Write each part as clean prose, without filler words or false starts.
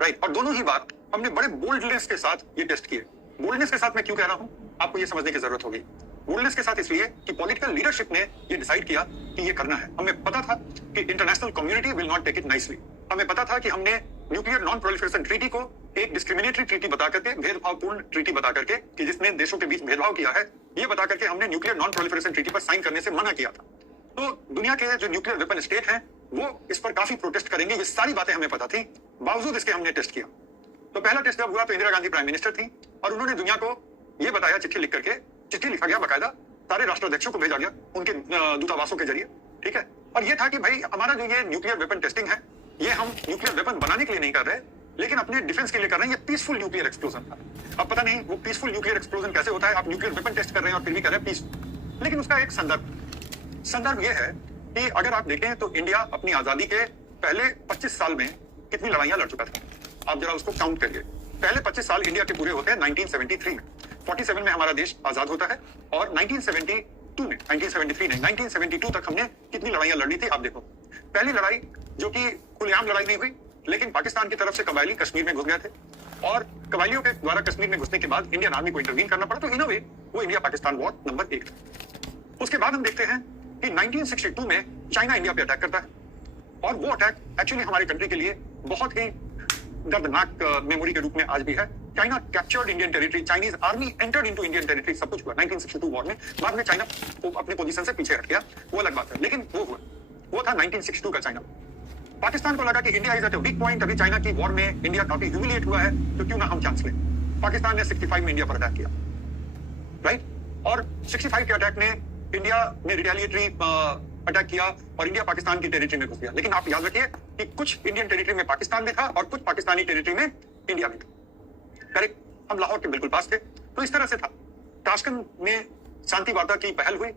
Right. और दोनों ही बार हमने बड़े बोल्डनेस के साथ ये टेस्ट किए। बोल्डनेस के साथ मैं क्यों कह रहा हूं, आपको ये समझने की जरूरत होगी। बोल्डनेस के साथ इसलिए कि पॉलिटिकल लीडरशिप ने ये डिसाइड किया कि ये करना है। हमें पता था कि international community will not take it nicely. हमें पता था कि हमने न्यूक्लियर नॉन प्रोलिफरेशन ट्रीटी को एक डिस्क्रिमिनेटरी ट्रीटी बता करके, भेदभावपूर्ण ट्रीटी बता करके, कि जिसने देशों के बीच भेदभाव किया है, ये बता करके हमने न्यूक्लियर नॉन प्रोलिफरेशन ट्रीटी पर साइन करने से मना किया था। तो दुनिया के जो न्यूक्लियर वेपन स्टेट हैं वो इस पर काफी प्रोटेस्ट करेंगे, ये सारी बातें हमें पता थी। बावजूद इसके हमने टेस्ट किया। तो पहला टेस्ट जब हुआ तो इंदिरा गांधी प्राइम मिनिस्टर थी और उन्होंने दुनिया को ये बताया, चिट्ठी लिख करके, चिट्ठी लिखा गया बाकायदा, सारे राष्ट्राध्यक्षों को भेजा गया उनके दूतावासों के जरिए, ठीक है। और ये था कि भाई हमारा जो ये न्यूक्लियर वेपन टेस्टिंग है, ये हम न्यूक्लियर वेपन बनाने के लिए नहीं कर रहे, लेकिन अपने डिफेंस के लिए कर रहे हैं। ये पीसफुल न्यूक्लियर एक्सप्लोजन था। अब पता नहीं वो पीसफुल न्यूक्लियर एक्सप्लोजन कैसे होता है। आप न्यूक्लियर वेपन टेस्ट कर रहे हैं और फिर भी कर रहे हैं पीसफुल, लेकिन उसका एक संदर्भ ये है कि अगर आप देखें तो इंडिया अपनी आजादी के पहले 25 साल में कितनी लड़ाइयां लड़ चुका था, आप जरा उसको काउंट करिए। पहले 25 साल इंडिया के पूरे होते हैं 1973 में। 47 में हमारा देश आजाद होता है और 1972 में, 1973 नहीं, 1972 तक हमने कितनी लड़ाइयां लड़ी थी आप देखो। पहली लड़ाई जो कि खुलेआम लड़ाई नहीं हुई, लेकिन पाकिस्तान की तरफ से कबायली कश्मीर में घुस गए थे और कबायलियों के द्वारा कश्मीर में घुसने के बाद इंडियन आर्मी को इंटरवीन करना पड़ा। तो इन अ वे वो इंडिया पाकिस्तान वॉर नंबर 1 था। उसके बाद हम देखते हैं कि 1962 में चाइना इंडिया पे अटैक करता है और वो अटैक एक्चुअली हमारे कंट्री के लिए बहुत ही दर्दनाक मेमोरी के रूप में आज भी है। China captured Indian territory, Chinese army entered into Indian territory, सब कुछ हुआ 1962 वॉर में। बाद में चाइना को अपने पोजीशन से पीछे हट गया, वो अलग बात है, लेकिन वो हुआ, वो था 1962 का चाइना। पाकिस्तान को लगा कि India is at a weak point, अभी चाइना की वॉर में इंडिया काफी ह्यूमिलिएट हुआ है, तो क्यों ना हम चांस लें। पाकिस्तान ने 65 में इंडिया पर अटैक किया, राइट। और 65 के अटैक ने इंडिया ने रिटेलिएटरी अटैक किया और इंडिया पाकिस्तान की टेरिटरी में घुस गया। लेकिन आप याद रखिए कि कुछ इंडियन टेरिटरी में पाकिस्तान में था और कुछ पाकिस्तानी टेरिटरी में इंडिया में था, करेक्ट। हम लाहौर के बिल्कुल पास थे, तो इस तरह से था। ताशकंद में शांति वार्ता की पहल हुई,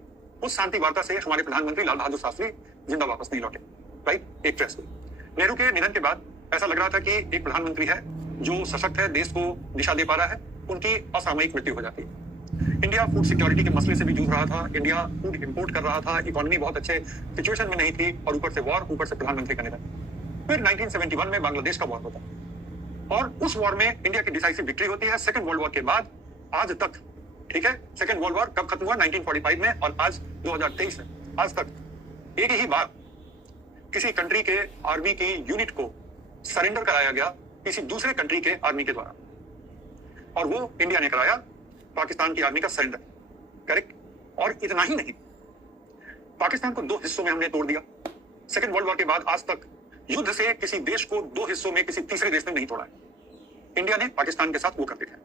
उस शांति वार्ता से हमारे प्रधानमंत्री लाल बहादुर शास्त्री जिंदा वापस नहीं लौटे, राइट। एक ट्रेस हुई। नेहरू के निधन के बाद ऐसा लग रहा था कि एक प्रधानमंत्री है जो सशक्त है, देश को दिशा दे पा रहा है, उनकी असामयिक मृत्यु हो जाती है। इंडिया फूड सिक्योरिटी के मसले से भी जूझ रहा था, इंडिया फूड इंपोर्ट कर रहा था, इकोनॉमी बहुत अच्छे सिचुएशन में नहीं थी और ऊपर से वॉर, ऊपर से प्रधानमंत्री का निधन। फिर 1971 में बांग्लादेश का वॉर होता और उस वॉर में इंडिया की डिसाइसिव विक्ट्री होती है। सेकंड वर्ल्ड वॉर के बाद आज तक, ठीक है, सेकंड वर्ल्ड वॉर कब खत्म हुआ, 1945 में, और आज 2023 है, आज तक एक ही बार किसी कंट्री के आर्मी की यूनिट को सरेंडर कराया गया किसी दूसरे कंट्री के आर्मी के द्वारा, और वो इंडिया ने कराया, पाकिस्तान की आर्मी का सरेंडर, करेक्ट। और इतना ही नहीं, पाकिस्तान को 2 हिस्सों में हमने तोड़ दिया। सेकंड वर्ल्ड वॉर के बाद आज तक युद्ध से किसी देश को 2 हिस्सों में किसी तीसरे देश ने नहीं तोड़ा है। इंडिया ने पाकिस्तान के साथ वो कर दिया।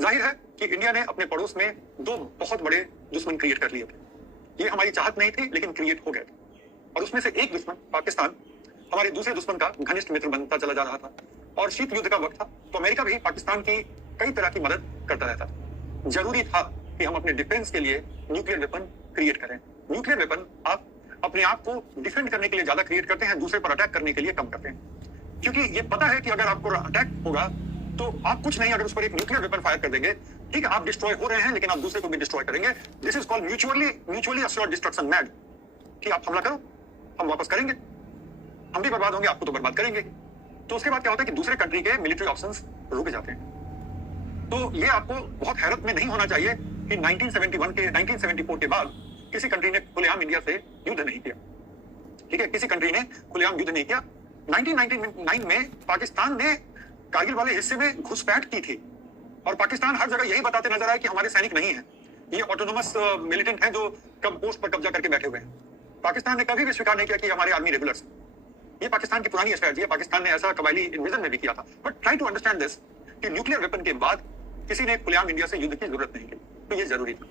जाहिर है कि इंडिया ने अपने पड़ोस में 2 बहुत बड़े दुश्मन क्रिएट कर लिए थे। ये हमारी चाहत नहीं थी, लेकिन क्रिएट हो गए थे, और उसमें से एक दुश्मन पाकिस्तान हमारे दूसरे दुश्मन का घनिष्ठ मित्र बनता चला जा रहा था। और शीत युद्ध का वक्त था, तो अमेरिका भी पाकिस्तान की कई तरह की मदद करता रहता था। जरूरी था कि हम अपने डिफेंस के लिए न्यूक्लियर वेपन क्रिएट करें। न्यूक्लियर वेपन आप अपने आप को डिफेंड करने के लिए ज्यादा क्रिएट करते हैं, दूसरे पर अटैक करने के लिए कम करते हैं, क्योंकि ये पता है कि अगर आपको अटैक होगा तो आप कुछ नहीं, अगर उस पर एक न्यूक्लियर वेपन फायर कर देंगे, ठीक है, आप डिस्ट्रॉय हो रहे हैं, लेकिन आप दूसरे को भी डिस्ट्रॉय करेंगे। This is called mutually assured destruction mad, कि आप हमला करो, हम वापस करेंगे, हम भी बर्बाद होंगे, आपको तो बर्बाद करेंगे। तो उसके बाद क्या होता है कि दूसरे कंट्री के मिलिट्री ऑप्शंस रुक जाते हैं। तो ये आपको बहुत हैरत में नहीं होना चाहिए कि 1974 के बाद किसी कंट्री ने खुलेआम इंडिया से युद्ध नहीं किया, ठीक है, किसी कंट्री ने खुलेआम युद्ध नहीं किया। 1999 में पाकिस्तान ने कारगिल वाले हिस्से में घुसपैठ की थी, और पाकिस्तान हर जगह यही बताते नजर आए कि हमारे सैनिक नहीं है, ये ऑटोनोमस मिलिटेंट हैं जो कब पोस्ट पर कब्जा करके बैठे हुए हैं। पाकिस्तान ने कभी भी स्वीकार नहीं किया कि हमारे आर्मी रेगुलर्स। ये पाकिस्तान की पुरानी स्ट्रेटजी है, पाकिस्तान ने ऐसा कबायली इन्वेजन में भी किया था। But try to understand this कि न्यूक्लियर वेपन के बाद किसी ने खुलेआम इंडिया से युद्ध की जरूरत नहीं की, तो ये जरूरी था।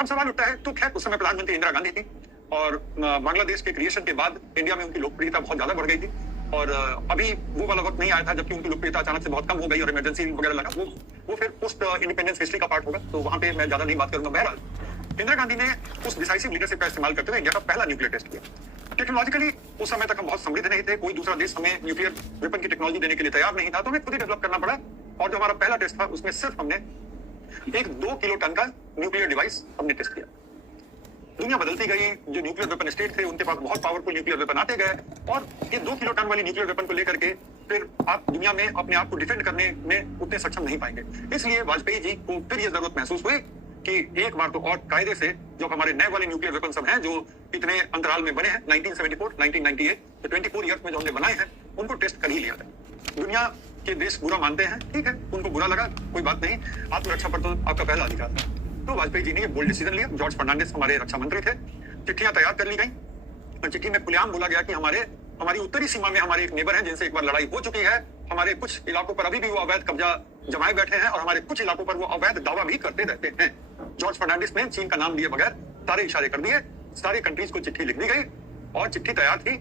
अब सवाल उठता है, तो खैर उस समय प्रधानमंत्री इंदिरा गांधी थी, और बांग्लादेश के क्रिएशन के बाद इंडिया में उनकी लोकप्रियता बहुत ज्यादा बढ़ गई थी, और अभी वो वाला वक्त नहीं आया था जबकि उनकी लोकप्रियता अचानक से बहुत कम हो गई और इमरजेंसी वगैरह लगा। वो फिर पोस्ट इंडिपेंडेंस हिस्ट्री का पार्ट होगा, तो वहां पे मैं ज्यादा नहीं बात करूंगा। बहरहाल इंदिरा गांधी ने उस डिसाइसिव लीडरशिप का इस्तेमाल करते हुए इंडिया का पहला न्यूक्लियर टेस्ट किया। टेक्नोलॉजिकली उस समय तक हम बहुत समृद्ध नहीं थे, कोई दूसरा देश हमें न्यूक्लियर वेपन की टेक्नोलॉजी देने के लिए तैयार नहीं था, तो हमें खुद ही डेवलप करना पड़ा। और जो हमारा पहला टेस्ट था उसमें सिर्फ हमने एक 2 किलो टन का न्यूक्लियर डिवाइस हमने टेस्ट किया। दुनिया बदलती गई, जो न्यूक्लियर वेपन स्टेट थे उनके पास बहुत पावरफुल न्यूक्लियर वेपन आते गए, और ये 2 किलो टन वाली न्यूक्लियर वेपन को लेकर के फिर आप दुनिया में अपने आप को डिफेंड करने में उतने सक्षम नहीं पाएंगे। इसलिए वाजपेयी जी को फिर ये जरूरत महसूस हुई कि एक बार तो और कायदे से जो हमारे नए वाले न्यूक्लियर वेपन सब हैं, जो इतने अंतराल में बने हैं 1974, 1998, तो 24 ईयर्स में जो हमने बनाए हैं, उनको टेस्ट कर ही लिया था। दुनिया के देश बुरा मानते हैं, ठीक है, उनको बुरा लगा, कोई बात नहीं, आत्मरक्षा पर तो आपका पहला अधिकार था। तो वाजपेयी जी ने ये बोल्ड डिसीजन लिया। जॉर्ज फर्नांडिस हमारे रक्षा मंत्री थे, चिट्ठियां तैयार कर ली गई और चिट्ठी में खुलेआम बोला गया कि हमारी उत्तरी सीमा में हमारे एक नेबर हैं जिनसे एक बार लड़ाई हो चुकी है, हमारे कुछ इलाकों पर अभी भी वो अवैध कब्जा जमाए बैठे हैं और हमारे कुछ इलाकों पर वो अवैध दावा भी करते रहते हैं। जॉर्ज फर्नांडिस ने चीन का नाम लिए बगैर सारे इशारे कर दिए, सारे कंट्रीज को चिट्ठी लिख दी गई और चिट्ठी तैयार थी।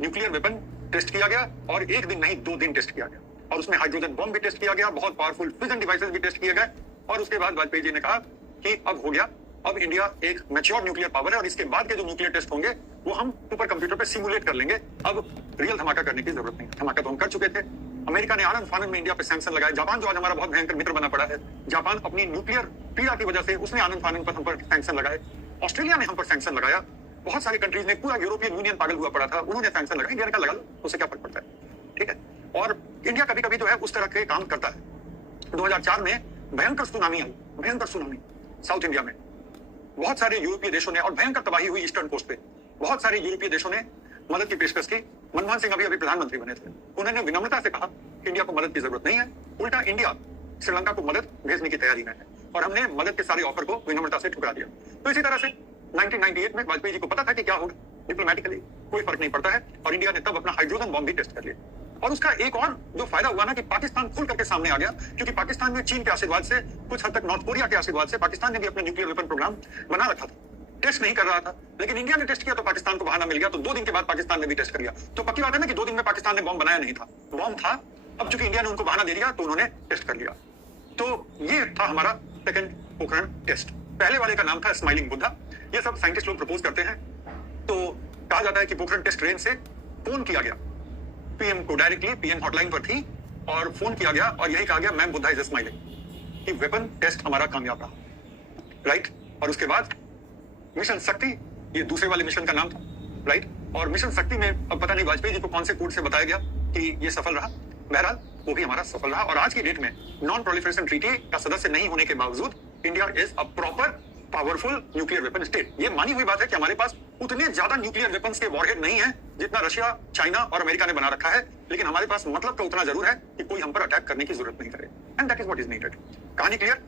न्यूक्लियर वेपन टेस्ट किया गया और एक दिन नहीं 2 दिन टेस्ट किया गया और उसमें हाइड्रोजन बॉम्ब भी टेस्ट किया गया, बहुत पावरफुल फ्यूजन डिवाइसेस भी टेस्ट किए गए और उसके बाद वाजपेयी जी ने कहा कि अब हो गया, अब इंडिया एक मैच्योर न्यूक्लियर पावर है और इसके बाद के जो न्यूक्लियर टेस्ट होंगे वो हम सुपर कंप्यूटर पे सिमुलेट कर लेंगे, अब रियल धमाका करने की जरूरत नहीं। धमाका तो हम कर चुके थे। अमेरिका ने आनंद फानंद में इंडिया पे सैंक्शन लगाए। जापान जो आज हमारा बहुत भयंकर मित्र बना पड़ा है, जापान अपनी न्यूक्लियर पीड़ा की वजह से उसने आनंद फानंद पर हम पर सैंक्शन लगाए। ऑस्ट्रेलिया ने हम पर सैंक्शन लगाया। बहुत सारे कंट्रीज ने, पूरा यूरोपियन यूनियन पागल हुआ पड़ा था, उन्होंने सैंक्शन लगाए। इंडिया ने कहा लगा लो, उससे क्या फर्क पड़ता है, ठीक है। और इंडिया कभी कभी जो है उस तरह के काम करता है। 2004 में भयंकर सुनामी आई, भयंकर सुनामी साउथ इंडिया में। बहुत सारे यूरोपीय देशों ने, और भयंकर तबाही हुई ईस्टर्न कोस्ट पे, बहुत सारे यूरोपीय देशों ने मदद की पेशकश की। मनमोहन सिंह अभी प्रधानमंत्री बने थे, उन्होंने विनम्रता से कहा कि इंडिया को मदद की जरूरत नहीं है, उल्टा इंडिया श्रीलंका को मदद भेजने की तैयारी में है और हमने मदद के सारे ऑफर को विनम्रता से ठुकरा दिया। तो इसी तरह से 1998 में वाजपेयी जी को पता था कि क्या होगा, डिप्लोमेटिकली कोई फर्क नहीं पड़ता है और इंडिया ने तब अपना हाइड्रोजन बॉम्ब भी टेस्ट कर लिया। और उसका एक और जो फायदा हुआ ना कि पाकिस्तान खुल करके सामने आ गया, क्योंकि पाकिस्तान में चीन के आशीर्वाद से, कुछ हद तक नॉर्थ कोरिया के आशीर्वाद से पाकिस्तान ने भी अपना न्यूक्लियर वेपन प्रोग्राम बना रखा था, टेस्ट नहीं कर रहा था, लेकिन इंडिया ने टेस्ट किया तो पाकिस्तान को बहाना मिल गया, तो 2 दिन के बाद पाकिस्तान ने भी टेस्ट कर लिया। तो पक्की बात है ना कि 2 दिन में पाकिस्तान ने बॉम्ब बनाया नहीं था, बॉम्ब था, अब चूंकि इंडिया ने उनको बहाना दे दिया तो उन्होंने टेस्ट कर लिया। तो ये था हमारा सेकंड पोखरण टेस्ट। पहले वाले का नाम था स्माइलिंग बुद्धा। ये सब साइंटिस्ट लोग प्रपोज करते हैं। तो कहा जाता है कि पोखरण टेस्ट रेंज से फोन किया गया पीएम को, डायरेक्टली पीएम हॉटलाइन पर थी और फोन किया गया और यही कहा गया मैम बुद्धा इज स्माइलिंग, कि वेपन टेस्ट हमारा कामयाब रहा, राइट। और उसके बाद मिशन शक्ति, ये दूसरे वाले मिशन का नाम था, राइट। और मिशन शक्ति में अब पता नहीं वाजपेयी जी को कौन से कोड से बताया गया कि ये सफल रहा, बहरहाल वो भी हमारा सफल रहा। और आज की डेट में नॉन प्रोलिफरेशन ट्रीटी का सदस्य नहीं होने के बावजूद India is a proper powerful nuclear weapon state. ये मानी हुई बात है कि हमारे पास उतने ज्यादा न्यूक्लियर वेपन्स के वॉरहेड नहीं है जितना रशिया, चाइना और अमेरिका ने बना रखा है, लेकिन हमारे पास मतलब का उतना जरूर है कि कोई हम पर अटैक करने की जरूरत नहीं करे। And that is what is needed. कहानी क्लियर?